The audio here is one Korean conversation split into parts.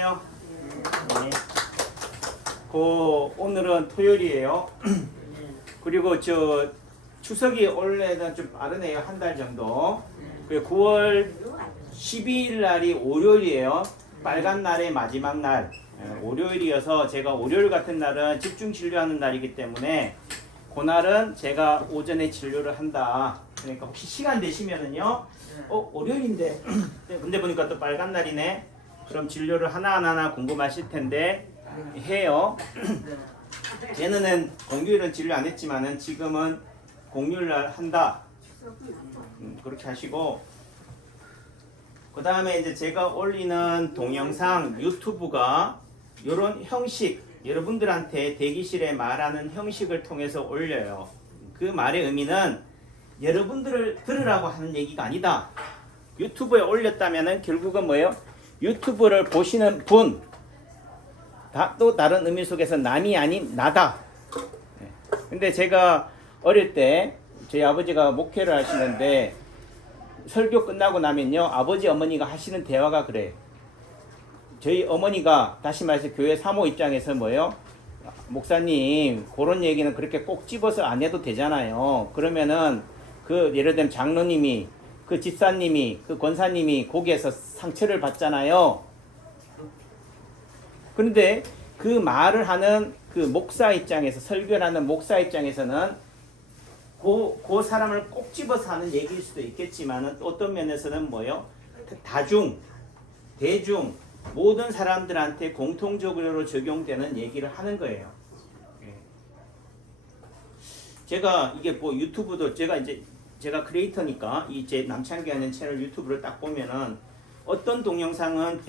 안녕하세요. 네. 오늘은 토요일이에요. 그리고 추석이 원래는 좀 빠르네요. 한 달 정도. 그리고 9월 12일 날이 월요일이에요. 빨간 날의 마지막 날. 월요일이어서 제가 월요일 같은 날은 집중 진료하는 날이기 때문에 그날은 제가 오전에 진료를 한다. 그러니까 혹시 시간 되시면은요. 월요일인데 근데 보니까 또 빨간 날이네. 그럼 진료를 하나하나 궁금하실 텐데 해요. 얘는 공휴일은 진료 안 했지만은 지금은 공휴일날 한다. 그렇게 하시고 그 다음에 이제 제가 올리는 동영상 유튜브가 이런 형식, 여러분들한테 대기실에 말하는 형식을 통해서 올려요. 그 말의 의미는 여러분들을 들으라고 하는 얘기가 아니다. 유튜브에 올렸다면은 결국은 뭐예요? 유튜브를 보시는 분, 또 다른 의미 속에서 남이 아닌 나다. 근데 제가 어릴 때 저희 아버지가 목회를 하시는데 설교 끝나고 나면요, 아버지 어머니가 하시는 대화가 그래요. 저희 어머니가 다시 말해서 교회 사모 입장에서 뭐예요? 목사님, 그런 얘기는 그렇게 꼭 집어서 안 해도 되잖아요. 그러면은 그 예를 들면 장로님이, 그 집사님이, 그 권사님이 거기에서 상처를 받잖아요. 그런데 그 말을 하는 그 목사 입장에서, 설교를 하는 목사 입장에서는 그 사람을 꼭 집어서 하는 얘기일 수도 있겠지만 또 어떤 면에서는 뭐예요? 대중, 모든 사람들한테 공통적으로 적용되는 얘기를 하는 거예요. 제가 이게 뭐 유튜브도 제가 크리에이터니까 이제 남창기 하는 채널 유튜브를 딱 보면은 어떤 동영상은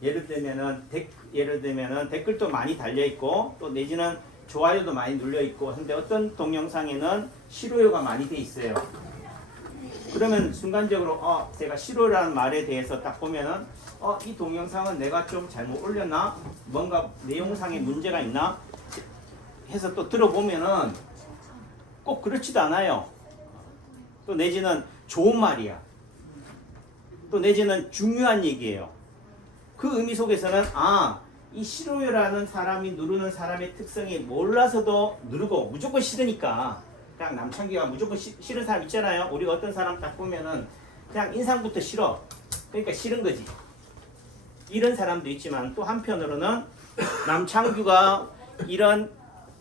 예를 들면은 댓글도 많이 달려 있고 또 내지는 좋아요도 많이 눌려 있고 근데 어떤 동영상에는 싫어요가 많이 돼 있어요. 그러면 순간적으로 제가 싫어라는 말에 대해서 딱 보면은 이 동영상은 내가 좀 잘못 올렸나? 뭔가 내용상에 문제가 있나? 해서 또 들어보면은 꼭 그렇지도 않아요. 또 내지는 좋은 말이야. 또 내지는 중요한 얘기예요. 그 의미 속에서는 이 싫어요라는 사람이 누르는 사람의 특성이 몰라서도 누르고 무조건 싫으니까 그냥 남창기가 무조건 싫은 사람 있잖아요. 우리가 어떤 사람 딱 보면은 그냥 인상부터 싫어. 그러니까 싫은 거지. 이런 사람도 있지만 또 한편으로는 남창규가 이런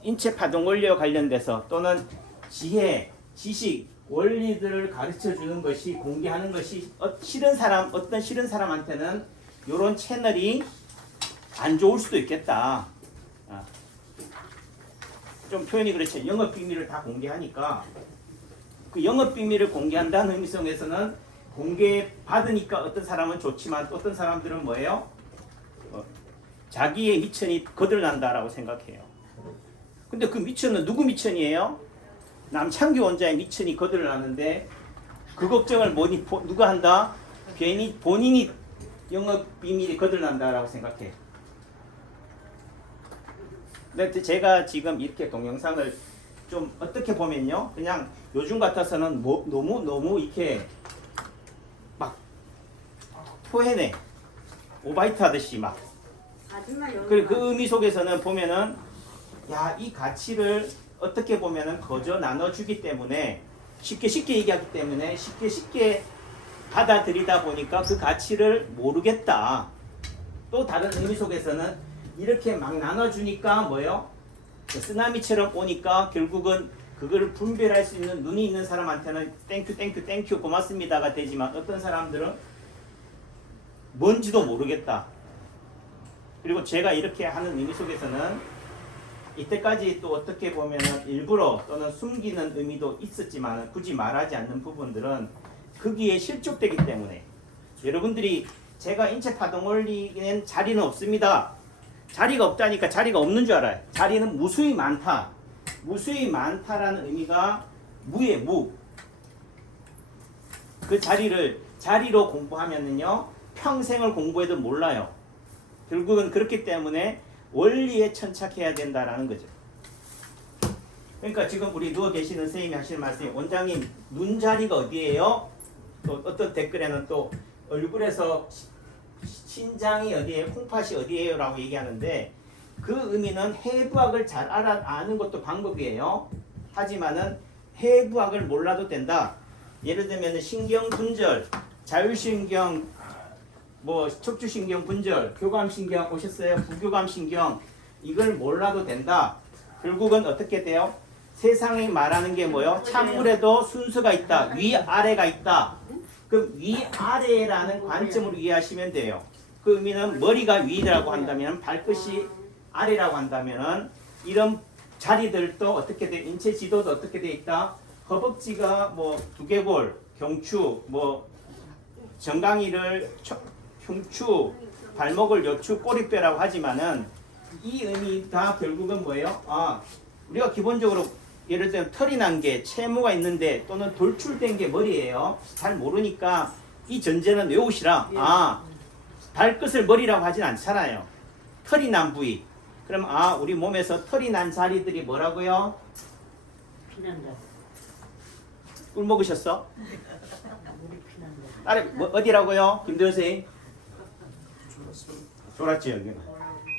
인체 파동 원리와 관련돼서 또는 지혜, 지식, 원리들을 가르쳐 주는 것이 공개하는 것이 어떤 싫은 사람한테는 이런 채널이 안 좋을 수도 있겠다. 좀 표현이 그렇죠. 영업 비밀을 다 공개하니까 그 영업 비밀을 공개한다는 의미 속에서는 공개 받으니까 어떤 사람은 좋지만 또 어떤 사람들은 뭐예요? 자기의 미천이 거들난다라고 생각해요. 근데 그 미천은 누구 미천이에요? 남창규 원자의 미천이 거들나는데 그 걱정을 누가 한다? 괜히 본인이 영업 비밀이 거들난다라고 생각해. 근데 제가 지금 이렇게 동영상을 좀 어떻게 보면요, 그냥 요즘 같아서는 너무 이렇게 막 토해내, 오바이트 하듯이 막. 그 의미 속에서는 보면은 이 가치를 어떻게 보면은 거저 나눠주기 때문에 쉽게 얘기하기 때문에 쉽게 받아들이다 보니까 그 가치를 모르겠다. 또 다른 의미 속에서는 이렇게 막 나눠주니까 뭐예요? 쓰나미처럼 오니까 결국은 그거를 분별할 수 있는 눈이 있는 사람한테는 땡큐 고맙습니다가 되지만 어떤 사람들은 뭔지도 모르겠다. 그리고 제가 이렇게 하는 의미 속에서는 이때까지 또 어떻게 보면은 일부러 또는 숨기는 의미도 있었지만 굳이 말하지 않는 부분들은 거기에 실족되기 때문에 여러분들이 제가 인체 파동 원리는 자리는 없습니다. 자리가 없다니까 자리가 없는 줄 알아요. 자리는 무수히 많다. 무수히 많다라는 의미가 무의 무. 그 자리로 공부하면은요 평생을 공부해도 몰라요. 결국은 그렇기 때문에 원리에 천착해야 된다라는 거죠. 그러니까 지금 우리 누워 계시는 선생님이 하시는 말씀이 원장님 눈자리가 어디예요? 또 어떤 댓글에는 또 얼굴에서 신장이 어디에요? 콩팥이 어디에요? 라고 얘기하는데 그 의미는 해부학을 잘 아는 것도 방법이에요. 하지만은 해부학을 몰라도 된다. 예를 들면 신경 분절, 자율신경, 뭐 척추신경 분절, 교감신경 오셨어요? 부교감신경 이걸 몰라도 된다. 결국은 어떻게 돼요? 세상이 말하는 게 뭐요? 찬물에도 순서가 있다. 위아래가 있다. 그 위아래라는 관점으로 이해하시면 돼요. 그 의미는 머리가 위라고 한다면 발끝이 아래라고 한다면은 이런 자리들도 어떻게 돼? 인체 지도도 어떻게 돼 있다? 허벅지가 뭐 두개골, 경추, 뭐 정강이를 흉추, 발목을 요추, 꼬리뼈라고 하지만은 이 의미가 결국은 뭐예요? 우리가 기본적으로 예를 들면 털이 난 게 채무가 있는데 또는 돌출된 게 머리예요. 잘 모르니까 이 전제는 외우시라. 발끝을 머리라고 하진 않잖아요. 털이 난 부위. 그럼 우리 몸에서 털이 난 자리들이 뭐라고요? 피난다. 꿀 먹으셨어? 우리 피난다. 딸에 어디라고요? 김대현 선생님? 졸았지 여기는.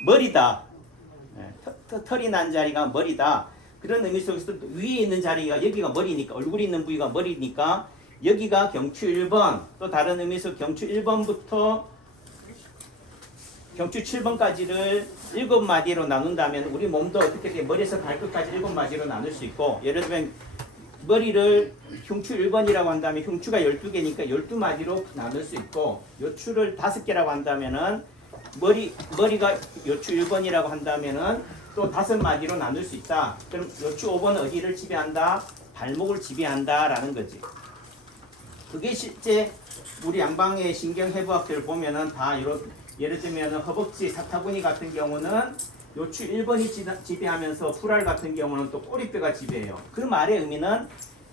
머리다. 털이 난 자리가 머리다. 그런 의미 속에서 위에 있는 자리가 여기가 머리니까 얼굴이 있는 부위가 머리니까 여기가 경추 1번 또 다른 의미에서 경추 1번부터 경추 7번까지를 7마디로 나눈다면 우리 몸도 어떻게 돼? 머리에서 발끝까지 7마디로 나눌 수 있고 예를 들면 머리를 흉추 1번이라고 한다면 흉추가 12개니까 12마디로 나눌 수 있고 요추를 5개라고 한다면은 머리가 요추 1번이라고 한다면은 또 5마디로 나눌 수 있다. 그럼 요추 5번은 어디를 지배한다? 발목을 지배한다라는 거지. 그게 실제 우리 양방의 신경해부학들 보면은 다 이런 예를 들면 허벅지 사타구니 같은 경우는 요추 1번이 지배하면서 풀알 같은 경우는 또 꼬리뼈가 지배해요. 그 말의 의미는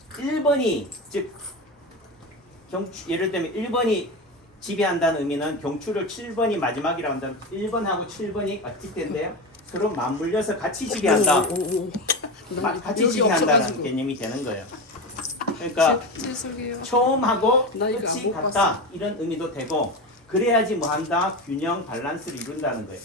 1번이 즉 예를 들면 1번이 지배한다는 의미는 경추를 7번이 마지막이라고 한다면 1번하고 7번이 어찌 된대요? 서로 맞물려서 같이 지배한다. 같이 지배한다는 개념이 되는 거예요. 그러니까 처음하고 끝이 같다 이런 의미도 되고 그래야지 뭐한다? 균형 밸런스를 이룬다는 거예요.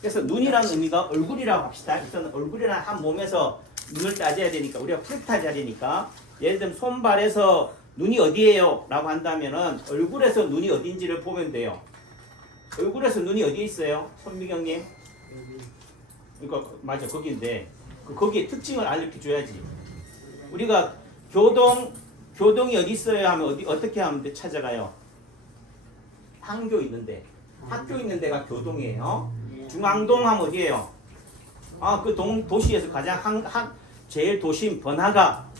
그래서 눈이라는 의미가 얼굴이라고 합시다. 일단 얼굴이란 한 몸에서 눈을 따져야 되니까 우리가 프렉탈 자리니까 예를 들면 손발에서 눈이 어디예요? 라고 한다면은 얼굴에서 눈이 어딘지를 보면 돼요. 얼굴에서 눈이 어디에 있어요? 손미경님? 그러니까 맞아 거기인데 거기에 특징을 알려줘야지. 우리가 교동이 어디 있어요? 하면 어떻게 하면 찾아가요? 학교 있는데 학교 있는 데가 교동이에요. 중앙동 하면 어디예요? 그 도시에서 가장 제일 도심 번화가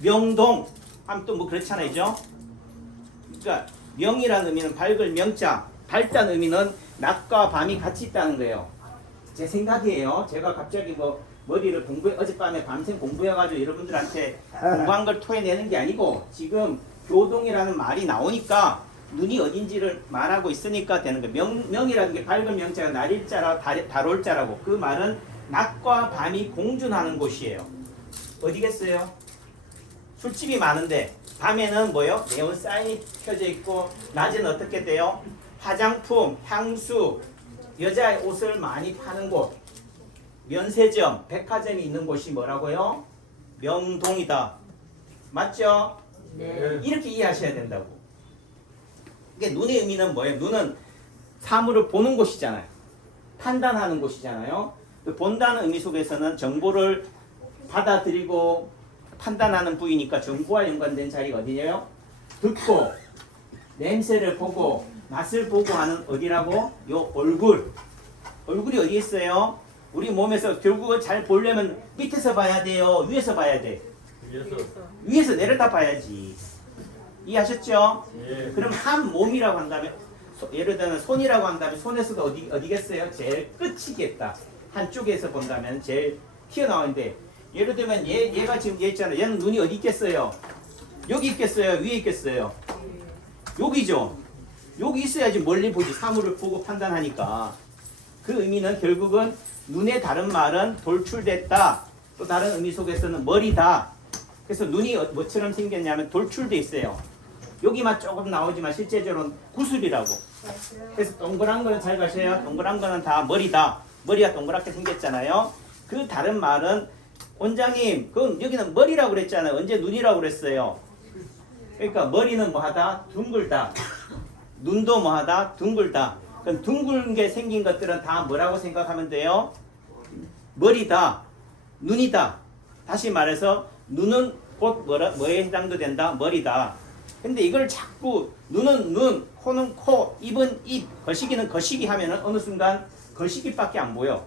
명동 하면 또 뭐 그렇잖아요, 죠? 그러니까 명이라는 의미는 밝을 명자, 밝다는 의미는 낮과 밤이 같이 있다는 거예요. 제 생각이에요. 제가 갑자기 머리를 어젯밤에 밤샘 공부해가지고 여러분들한테 공부한 걸 토해내는 게 아니고 지금 교동이라는 말이 나오니까 눈이 어딘지를 말하고 있으니까 되는 거예요. 명이라는 게 밝은 명자가 날일자라 달올자라고 그 말은 낮과 밤이 공존하는 곳이에요. 어디겠어요? 술집이 많은데 밤에는 뭐요? 네온 사인이 켜져 있고 낮에는 어떻게 돼요? 화장품, 향수, 여자의 옷을 많이 파는 곳 면세점, 백화점이 있는 곳이 뭐라고요? 명동이다. 맞죠? 네. 이렇게 이해하셔야 된다고. 이게 눈의 의미는 뭐예요? 눈은 사물을 보는 곳이잖아요. 판단하는 곳이잖아요. 본다는 의미 속에서는 정보를 받아들이고 판단하는 부위니까 정보와 연관된 자리가 어디냐요? 듣고 냄새를 보고 맛을 보고 하는 어디라고? 요 얼굴. 얼굴이 어디 있어요? 우리 몸에서 결국은 잘 보려면 밑에서 봐야 돼요? 위에서 봐야 돼? 위에서 내려다 봐야지. 이해하셨죠? 예. 그럼 한 몸이라고 한다면 예를 들면 손이라고 한다면 손에서도 어디겠어요? 제일 끝이겠다. 한쪽에서 본다면 제일 튀어나오는데 예를 들면 얘가 지금 얘 있잖아요. 얘는 눈이 어디 있겠어요? 여기 있겠어요? 위에 있겠어요? 여기죠. 여기 있어야지 멀리 보지. 사물을 보고 판단하니까. 그 의미는 결국은 눈의 다른 말은 돌출됐다. 또 다른 의미 속에서는 머리다. 그래서 눈이 뭐처럼 생겼냐면 돌출돼 있어요. 여기만 조금 나오지만 실제적으로는 구슬이라고. 그래서 동그란 거는 잘 가셔요. 동그란 거는 다 머리다. 머리가 동그랗게 생겼잖아요. 그 다른 말은 원장님, 그럼 여기는 머리라고 그랬잖아요. 언제 눈이라고 그랬어요? 그러니까 머리는 뭐하다? 둥글다. 눈도 뭐하다? 둥글다. 그럼 둥근 게 생긴 것들은 다 뭐라고 생각하면 돼요? 머리다. 눈이다. 다시 말해서 눈은 곧 뭐에 해당도 된다? 머리다. 근데 이걸 자꾸 눈은 눈, 코는 코, 입은 입, 거시기는 거시기 하면은 어느 순간 거시기밖에 안 보여.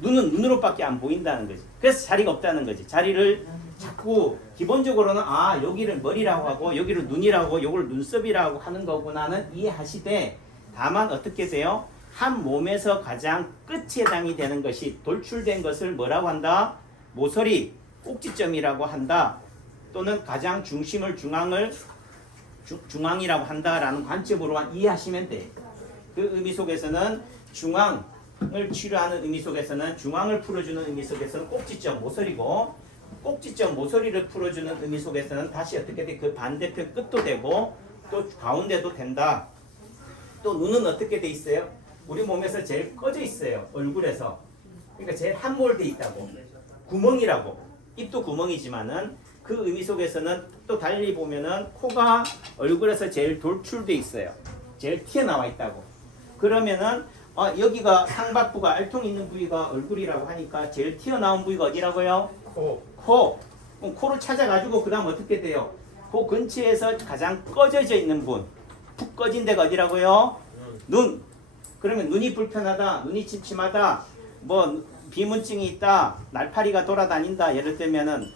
눈은 눈으로밖에 안 보인다는 거지. 그래서 자리가 없다는 거지. 자리를 자꾸 기본적으로는 아 여기를 머리라고 하고 여기를 눈이라고 하고 요걸 눈썹이라고 하는 거구나는 이해하시되 다만 어떻게 돼요? 한 몸에서 가장 끝에 해당이 되는 것이 돌출된 것을 뭐라고 한다? 모서리, 꼭지점이라고 한다. 또는 가장 중심을 중앙이라고 한다라는 관점으로만 이해하시면 돼. 그 의미 속에서는 중앙을 치료하는 의미 속에서는 중앙을 풀어주는 의미 속에서는 꼭지점 모서리고 꼭지점 모서리를 풀어주는 의미 속에서는 다시 어떻게 돼? 그 반대편 끝도 되고 또 가운데도 된다. 또 눈은 어떻게 돼 있어요? 우리 몸에서 제일 꺼져 있어요. 얼굴에서. 그러니까 제일 함몰돼 있다고. 구멍이라고. 입도 구멍이지만은 그 의미 속에서는 또 달리 보면은 코가 얼굴에서 제일 돌출돼 있어요. 제일 튀어나와 있다고. 그러면은 여기가 상박부가 알통 있는 부위가 얼굴이라고 하니까 제일 튀어나온 부위가 어디라고요? 코. 그럼 코를 찾아가지고 그 다음 어떻게 돼요? 그 근처에서 가장 꺼져져 있는 분. 푹 꺼진 데가 어디라고요? 눈. 그러면 눈이 불편하다, 눈이 침침하다, 뭐 비문증이 있다, 날파리가 돌아다닌다. 예를 들면은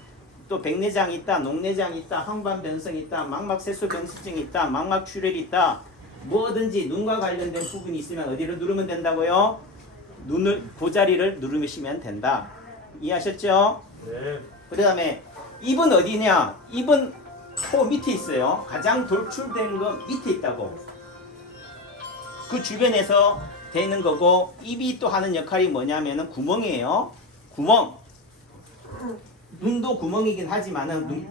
또 백내장이 있다, 녹내장이 있다, 황반변성이 있다, 망막세수변성증이 있다, 망막출혈이 있다. 뭐든지 눈과 관련된 부분이 있으면 어디를 누르면 된다고요? 눈을 고자리를 누르시면 된다. 이해하셨죠? 네. 그 다음에 입은 어디냐? 입은 코 밑에 있어요. 가장 돌출된 거 밑에 있다고. 그 주변에서 되는 거고 입이 또 하는 역할이 뭐냐면은 구멍이에요. 구멍. 눈도 구멍이긴 하지만은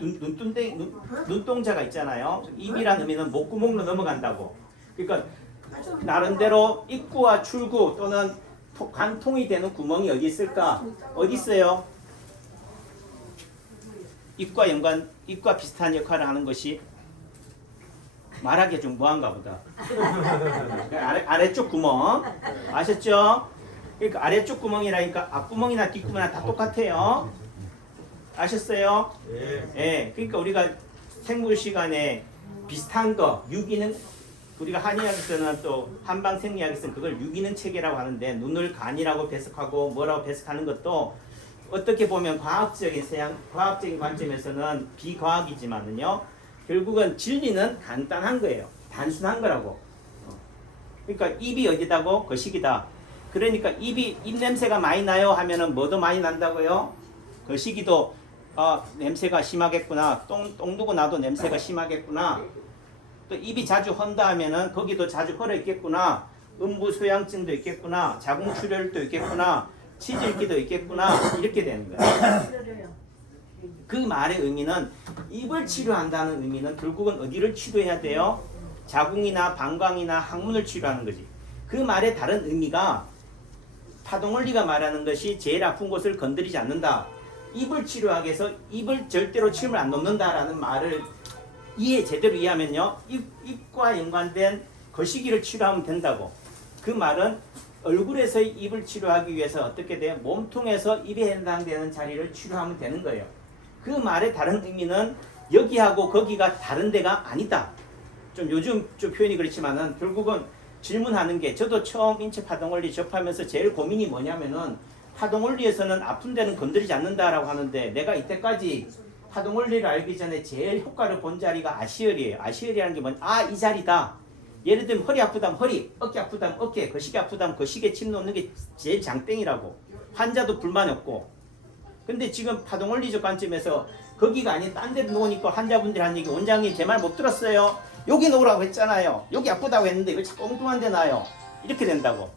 눈동자가 있잖아요. 입이라는 의미는 목구멍으로 넘어간다고. 그러니까 나름대로 입구와 출구 또는 관통이 되는 구멍이 어디 있을까? 어디 있어요? 입과 비슷한 역할을 하는 것이 말하기 좀 뭐한가 보다. 아래쪽 구멍 아셨죠? 그러니까 아래쪽 구멍이라니까 앞구멍이나 뒷구멍이나 다 똑같아요. 아셨어요? 예. 그러니까 우리가 생물 시간에 비슷한 거 유기능 우리가 한의학에서는 또 한방생리학에서는 그걸 유기능 체계라고 하는데 눈을 간이라고 배석하고 뭐라고 배석하는 것도 어떻게 보면 과학적인 관점에서는 비과학이지만은요. 결국은 진리는 간단한 거예요. 단순한 거라고. 그러니까 입이 어디다고? 거시기다. 그러니까 입 냄새가 많이 나요 하면은 뭐도 많이 난다고요? 거시기도 냄새가 심하겠구나. 똥 두고 나도 냄새가 심하겠구나. 또 입이 자주 헌다 하면은 거기도 자주 헐어 있겠구나. 음부 소양증도 있겠구나. 자궁출혈도 있겠구나. 치질기도 있겠구나. 이렇게 되는 거예요. 그 말의 의미는 입을 치료한다는 의미는 결국은 어디를 치료해야 돼요? 자궁이나 방광이나 항문을 치료하는 거지. 그 말의 다른 의미가 파동원리가 말하는 것이 제일 아픈 곳을 건드리지 않는다. 입을 치료하기 위해서 입을 절대로 침을 안 놓는다라는 말을 제대로 이해하면요. 입과 연관된 거시기를 치료하면 된다고. 그 말은 얼굴에서의 입을 치료하기 위해서 어떻게 돼요? 몸통에서 입에 해당되는 자리를 치료하면 되는 거예요. 그 말의 다른 의미는 여기하고 거기가 다른 데가 아니다. 좀 요즘 좀 표현이 그렇지만은 결국은 질문하는 게 저도 처음 인체 파동원리 접하면서 제일 고민이 뭐냐면은 파동원리에서는 아픈 데는 건드리지 않는다라고 하는데 내가 이때까지 파동원리를 알기 전에 제일 효과를 본 자리가 아시혈이에요. 아시혈이라는 게 뭐냐? 이 자리다. 예를 들면 허리 아프다면 허리, 어깨 아프다면 어깨, 거시기 아프다면 거시기에 침 놓는 게 제일 장땡이라고. 환자도 불만이 없고. 근데 지금 파동원리적 관점에서 거기가 아닌 딴 데 놓으니까 환자분들이 하는 얘기 원장님 제 말 못 들었어요. 여기 놓으라고 했잖아요. 여기 아프다고 했는데 왜 자꾸 엉뚱한 데 놔요. 이렇게 된다고.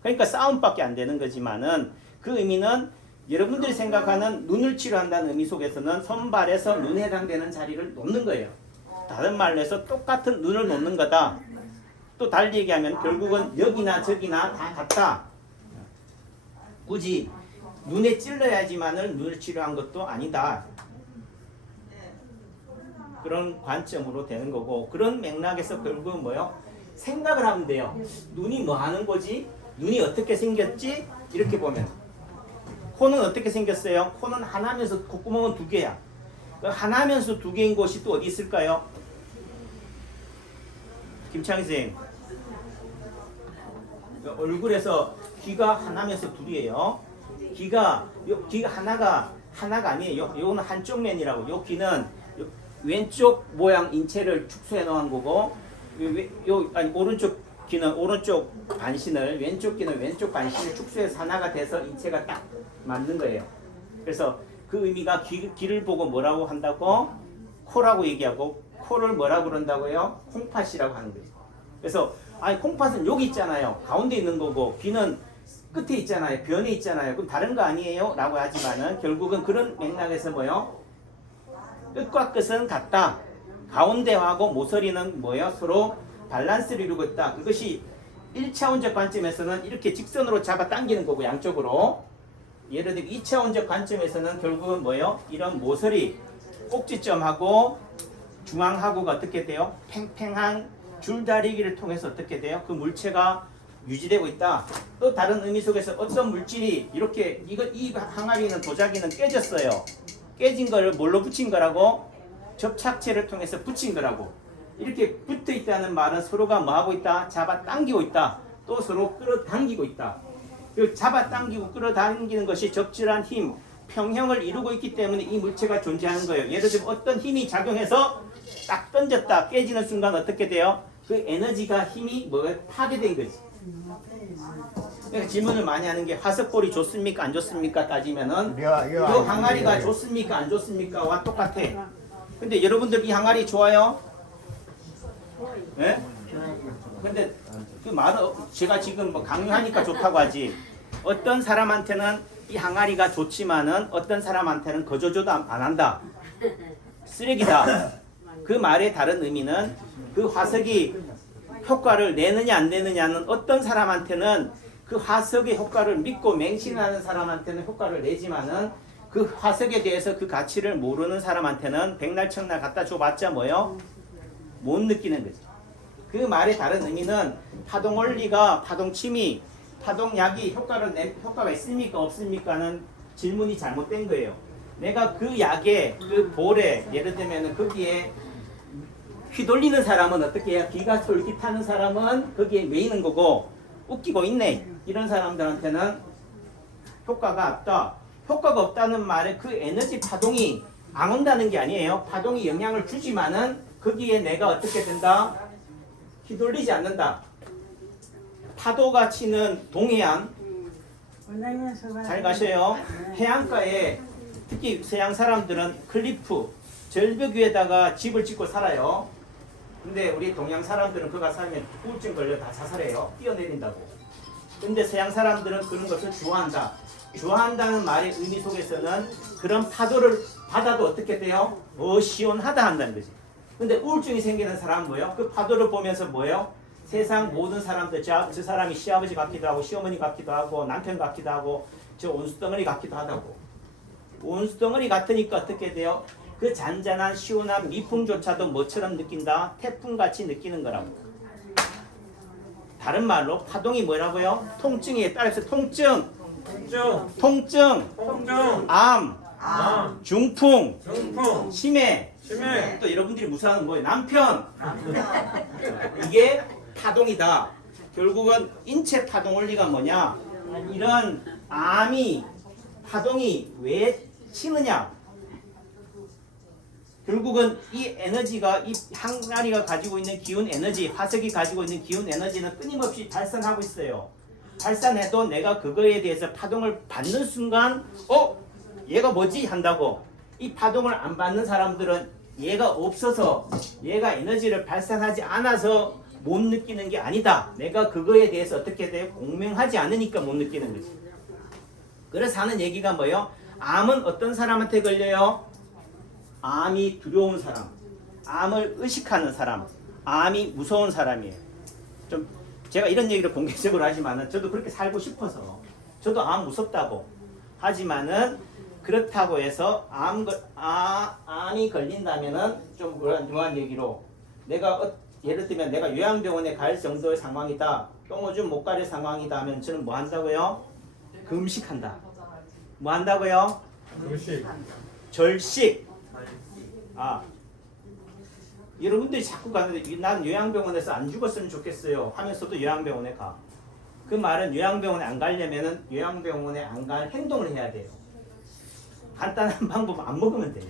그러니까 싸움밖에 안 되는 거지만은 그 의미는 여러분들이 생각하는 눈을 치료한다는 의미 속에서는 손발에서 눈에 해당되는 자리를 놓는 거예요. 다른 말로 해서 똑같은 눈을 놓는 거다. 또 달리 얘기하면 결국은 여기나 저기나 다 같다. 굳이 눈에 찔러야지만을 눈을 치료한 것도 아니다. 그런 관점으로 되는 거고, 그런 맥락에서 결국은 뭐요? 생각을 하면 돼요. 눈이 뭐 하는 거지? 눈이 어떻게 생겼지? 이렇게 보면 코는 어떻게 생겼어요? 코는 하나면서 콧구멍은 두 개야. 하나면서 두 개인 곳이 또 어디 있을까요? 김창희 선생님, 얼굴에서 귀가 하나면서 둘이에요. 귀가 하나가 아니에요. 요거는 한쪽 면이라고. 요 귀는 왼쪽 모양 인체를 축소해 놓은 거고, 오른쪽 귀는 오른쪽 반신을, 왼쪽 귀는 왼쪽 반신을 축소해서 하나가 돼서 인체가 딱 맞는 거예요. 그래서 그 의미가 귀를 보고 뭐라고 한다고? 코라고 얘기하고, 코를 뭐라고 그런다고요? 콩팥이라고 하는 거죠. 그래서 콩팥은 여기 있잖아요. 가운데 있는 거고, 귀는 끝에 있잖아요. 변에 있잖아요. 그럼 다른 거 아니에요? 라고 하지만은 결국은 그런 맥락에서 뭐요? 끝과 끝은 같다. 가운데하고 모서리는 뭐요? 서로 밸런스를 이루고 있다. 그것이 1차원적 관점에서는 이렇게 직선으로 잡아 당기는 거고, 양쪽으로. 예를 들어 2차원적 관점에서는 결국은 뭐요? 이런 모서리, 꼭지점하고 중앙하고가 어떻게 돼요? 팽팽한 줄다리기를 통해서 어떻게 돼요? 그 물체가 유지되고 있다. 또 다른 의미 속에서 어떤 물질이 이렇게 이 항아리는 도자기는 깨졌어요. 깨진 거를 뭘로 붙인 거라고? 접착체를 통해서 붙인 거라고. 이렇게 붙어 있다는 말은 서로가 뭐 하고 있다? 잡아 당기고 있다. 또 서로 끌어당기고 있다. 그 잡아 당기고 끌어당기는 것이 적절한 힘, 평형을 이루고 있기 때문에 이 물체가 존재하는 거예요. 예를 들면 어떤 힘이 작용해서 딱 던졌다 깨지는 순간 어떻게 돼요? 그 에너지가 힘이 파괴된 거지. 그러니까 질문을 많이 하는 게 화석골이 좋습니까 안 좋습니까 따지면은 이 항아리가 좋습니까 안 좋습니까와 똑같아. 근데 여러분들 이 항아리 좋아요? 네? 근데 그 말은 제가 지금 뭐 강요하니까 좋다고 하지. 어떤 사람한테는 이 항아리가 좋지만은 어떤 사람한테는 거저줘도 안 한다. 쓰레기다. 그 말의 다른 의미는 그 화석이 효과를 내느냐 안 내느냐는 어떤 사람한테는 그 화석의 효과를 믿고 맹신하는 사람한테는 효과를 내지만은 그 화석에 대해서 그 가치를 모르는 사람한테는 백날 천날 갖다 줘봤자 뭐요? 못 느끼는 거지. 그 말의 다른 의미는 파동 원리가 파동침이 파동약이 효과가 있습니까 없습니까는 질문이 잘못된 거예요. 내가 그 약에 그 볼에 예를 들면 거기에 휘돌리는 사람은 어떻게 해요? 귀가 솔깃하는 사람은 거기에 매이는 거고 웃기고 있네 이런 사람들한테는 효과가 없다. 효과가 없다는 말에 그 에너지 파동이 안 온다는 게 아니에요. 파동이 영향을 주지만은 거기에 내가 어떻게 된다? 휘둘리지 않는다. 파도가 치는 동해안 잘 가셔요. 해안가에 특히 서양 사람들은 클리프 절벽 위에다가 집을 짓고 살아요. 근데 우리 동양 사람들은 그가 살면 우울증 걸려 다 자살해요. 뛰어내린다고. 근데 서양 사람들은 그런 것을 좋아한다. 좋아한다는 말의 의미 속에서는 그런 파도를 받아도 어떻게 돼요? 시원하다 한다는 거지. 근데 우울증이 생기는 사람은 뭐예요? 그 파도를 보면서 뭐예요? 세상 모든 사람들, 저 사람이 시아버지 같기도 하고 시어머니 같기도 하고 남편 같기도 하고 저 온수덩어리 같기도 하다고. 온수덩어리 같으니까 어떻게 돼요? 그 잔잔한 시원한 미풍조차도 뭐처럼 느낀다? 태풍같이 느끼는 거라고. 다른 말로 파동이 뭐라고요? 통증에 따라서 통증, 암, 중풍, 치매, 또 여러분들이 무서워하는 뭐예요? 남편. 이게 파동이다. 결국은 인체 파동 원리가 뭐냐? 이런 암이 파동이 왜 치느냐? 결국은 이 에너지가 이 항아리가 가지고 있는 기운 에너지, 화석이 가지고 있는 기운 에너지는 끊임없이 발산하고 있어요. 발산해도 내가 그거에 대해서 파동을 받는 순간 얘가 뭐지? 한다고. 이 파동을 안 받는 사람들은 얘가 없어서 얘가 에너지를 발산하지 않아서 못 느끼는 게 아니다. 내가 그거에 대해서 어떻게 돼요? 공명하지 않으니까 못 느끼는 거지. 그래서 하는 얘기가 뭐예요? 암은 어떤 사람한테 걸려요? 암이 두려운 사람. 암을 의식하는 사람, 암이 무서운 사람이에요. 좀 제가 이런 얘기를 공개적으로 하지만은 저도 그렇게 살고 싶어서 저도 암 무섭다고 하지만은 그렇다고 해서 암이 걸린다면은 좀 그런 얘기로 내가 예를 들면 내가 요양병원에 갈 정도의 상황이다, 똥오줌 못 가릴 상황이다 하면 저는 뭐 한다고요? 금식한다. 뭐 한다고요? 음식. 절식. 여러분들이 자꾸 가는데 난 요양병원에서 안 죽었으면 좋겠어요 하면서도 요양병원에 가. 그 말은 요양병원에 안 가려면은 요양병원에 안 갈 행동을 해야 돼요. 간단한 방법 안 먹으면 돼요.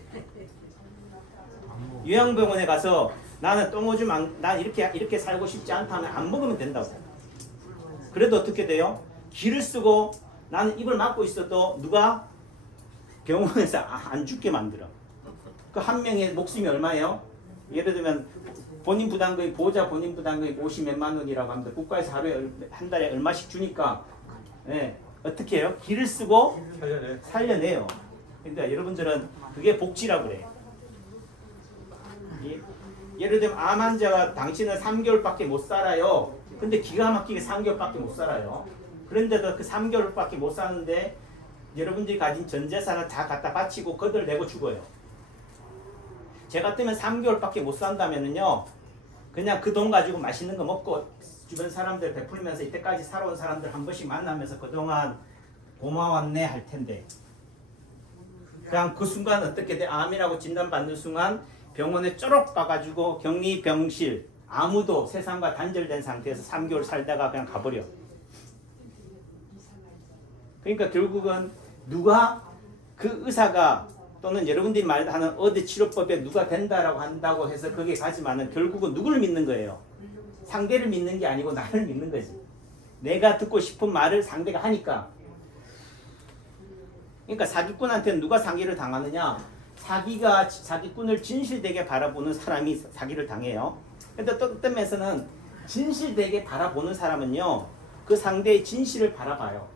요양병원에 가서 나는 똥오줌 난 이렇게 살고 싶지 않다 하면 안 먹으면 된다고. 그래도 어떻게 돼요? 기를 쓰고 나는 입을 막고 있어도 누가 병원에서 안 죽게 만들어. 그 한 명의 목숨이 얼마예요? 예를 들면 본인 부담금이 보호자 본인 부담금이 50 몇만 원이라고 합니다. 국가에서 하루에 한 달에 얼마씩 주니까 어떻게 해요? 기를 쓰고 살려내요. 그러니까 여러분들은 그게 복지라고 그래요. 예를 들면 암 환자가 당신은 3개월밖에 못 살아요. 근데 기가 막히게 3개월밖에 못 살아요. 그런데도 그 3개월밖에 못 사는데 여러분들이 가진 전 재산을 다 갖다 바치고 거들내고 죽어요. 제 같으면 3개월밖에 못 산다면은요, 그냥 그 돈 가지고 맛있는 거 먹고 주변 사람들 베풀면서 이때까지 살아온 사람들 한 번씩 만나면서 그동안 고마웠네 할 텐데, 그냥 그 순간 어떻게 돼? 암이라고 진단받는 순간 병원에 쪼록 가가지고 격리 병실, 아무도 세상과 단절된 상태에서 3개월 살다가 그냥 가버려. 그러니까 결국은 누가 그 의사가 또는 여러분들이 말하는 어디 치료법에 누가 된다라고 한다고 해서 거기에 가지만은 결국은 누구를 믿는 거예요? 상대를 믿는 게 아니고 나를 믿는 거지. 내가 듣고 싶은 말을 상대가 하니까. 그러니까 사기꾼한테는 누가 사기를 당하느냐? 사기꾼을 진실되게 바라보는 사람이 사기를 당해요. 근데 또 어떤 면에서는 진실되게 바라보는 사람은요, 그 상대의 진실을 바라봐요.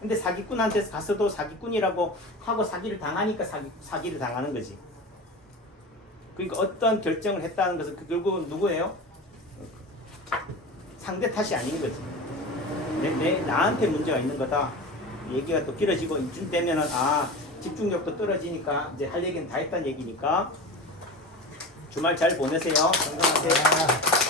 근데 사기꾼한테 가서도 사기꾼이라고 하고 사기를 당하니까 사기를 당하는 거지. 그러니까 어떤 결정을 했다는 것은 결국은 누구예요? 상대 탓이 아닌 거지. 나한테 문제가 있는 거다. 얘기가 또 길어지고 이쯤 되면은 집중력도 떨어지니까 이제 할 얘기는 다 했다는 얘기니까 주말 잘 보내세요. 건강하세요.